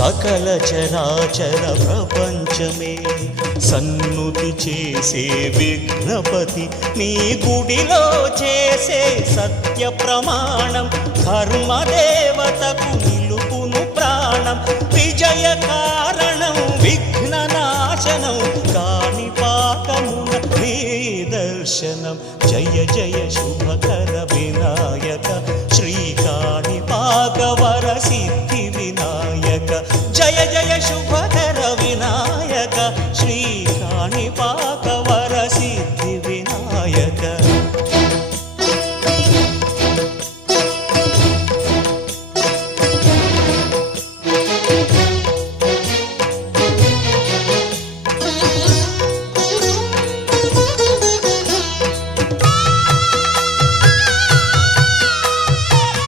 సకల చరాచర ప్రపంచమే సన్నుతి చేసే విఘ్నపతి నీ గుడిలో చేసే సత్య ప్రమాణం ధర్మదేవతకు నిలుపును ప్రాణం విజయకా